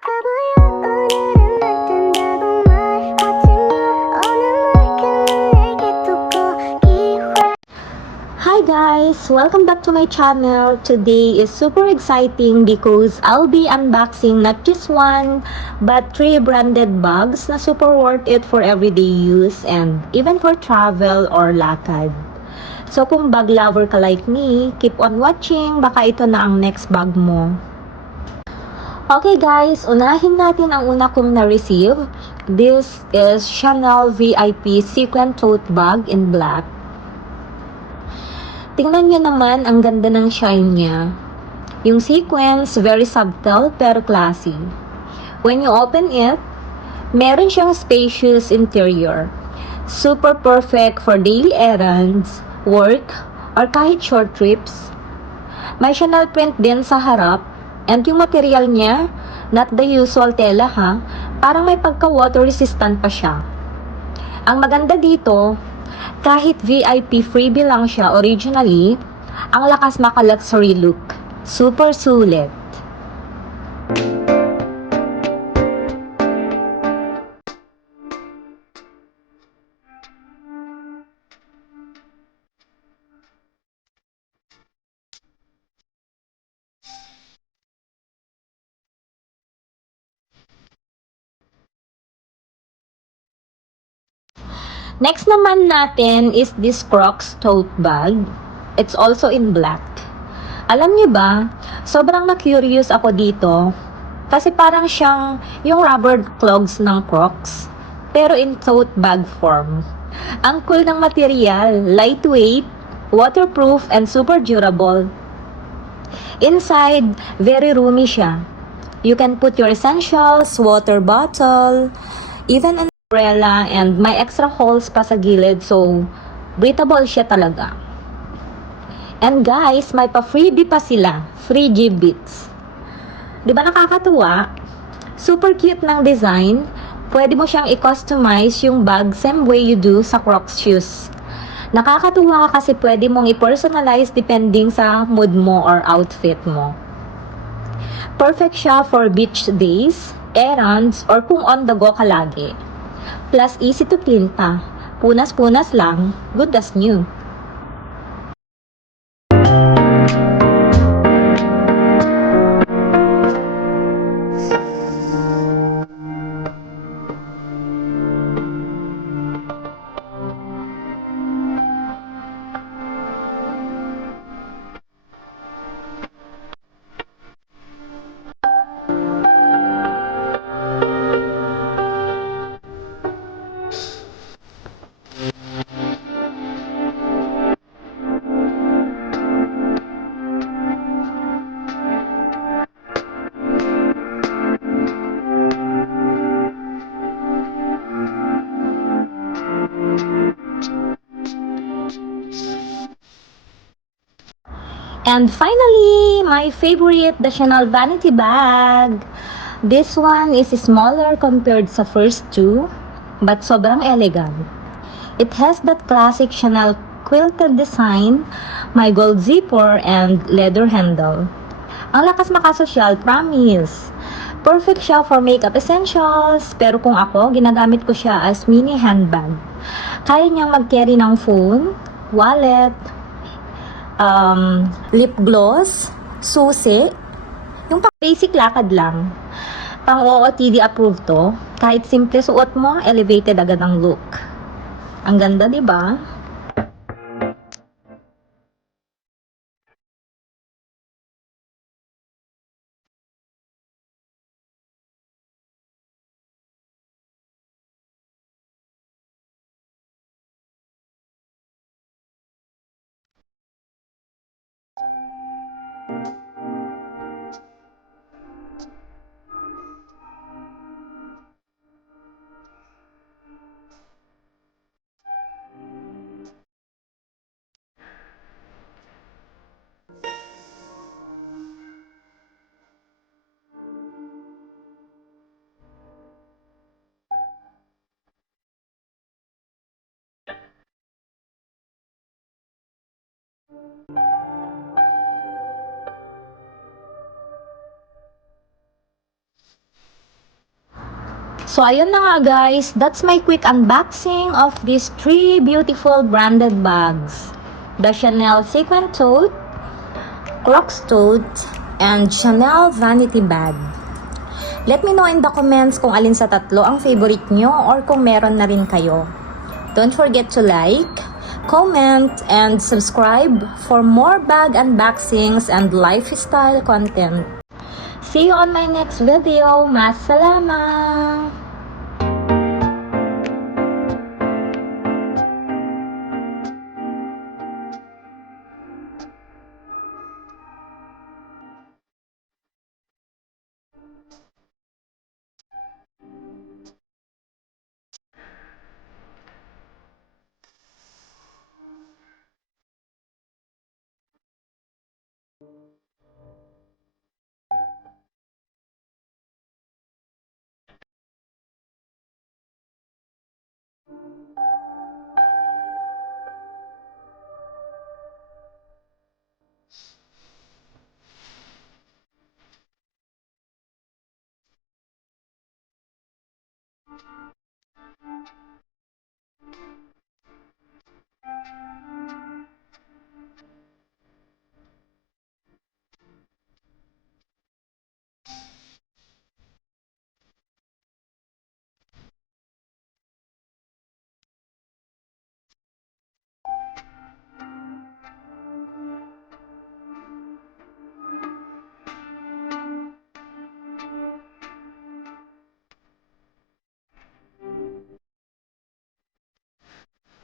Hi guys! Welcome back to my channel. Today is super exciting because I'll be unboxing not just one but 3 branded bags na super worth it for everyday use and even for travel or lakad. So kung bag lover ka like me, keep on watching, baka ito na ang next bag mo. Okay guys, unahin natin ang una kong na-receive. This is Chanel VIP Sequin Tote Bag in black. Tingnan nyo naman ang ganda ng shine niya. Yung sequins, very subtle pero classy. When you open it, meron siyang spacious interior. Super perfect for daily errands, work, or kahit short trips. May Chanel print din sa harap, and yung material niya, not the usual tela ha, parang may pagka-water resistant pa siya. Ang maganda dito, kahit VIP freebie lang siya originally, ang lakas maka-luxury look. Super sulit. Next naman natin is this Crocs tote bag. It's also in black. Alam niyo ba, sobrang na-curious ako dito kasi parang siyang yung rubber clogs ng Crocs pero in tote bag form. Ang cool ng material, lightweight, waterproof, and super durable. Inside, very roomy siya. You can put your essentials, water bottle, even an umbrella, and may extra holes pa sa gilid so breathable siya talaga. And guys, may pa-freebie pa sila, free G-Bits. Di ba nakakatuwa? Super cute ng design. Pwede mo siyang i-customize yung bag same way you do sa Crocs shoes. Nakakatuwa kasi pwede mong i-personalize depending sa mood mo or outfit mo. Perfect siya for beach days, errands, or kung on the go ka lagi. Plus easy to clean pa. Punas-punas lang, good as new. And finally, my favorite, the Chanel Vanity Bag. This one is smaller compared sa first two, but sobrang elegant. It has that classic Chanel quilted design, may gold zipper, and leather handle. Ang lakas makasosyal, promise. Perfect siya for makeup essentials, pero kung ako, ginagamit ko siya as mini handbag. Kaya niyang mag-carry ng phone, wallet, lip gloss, susi, yung pang basic lakad lang. Pang OOTD approved to. Kahit simple suot mo, elevated agad ang look. Ang ganda, di ba? So, ayun na nga guys. That's my quick unboxing of these 3 beautiful branded bags. The Chanel Sequin Tote, Crocs Tote, and Chanel Vanity Bag. Let me know in the comments kung alin sa tatlo ang favorite nyo or kung meron na rin kayo. Don't forget to like, comment, and subscribe for more bag unboxings and lifestyle content. See you on my next video. Masalama!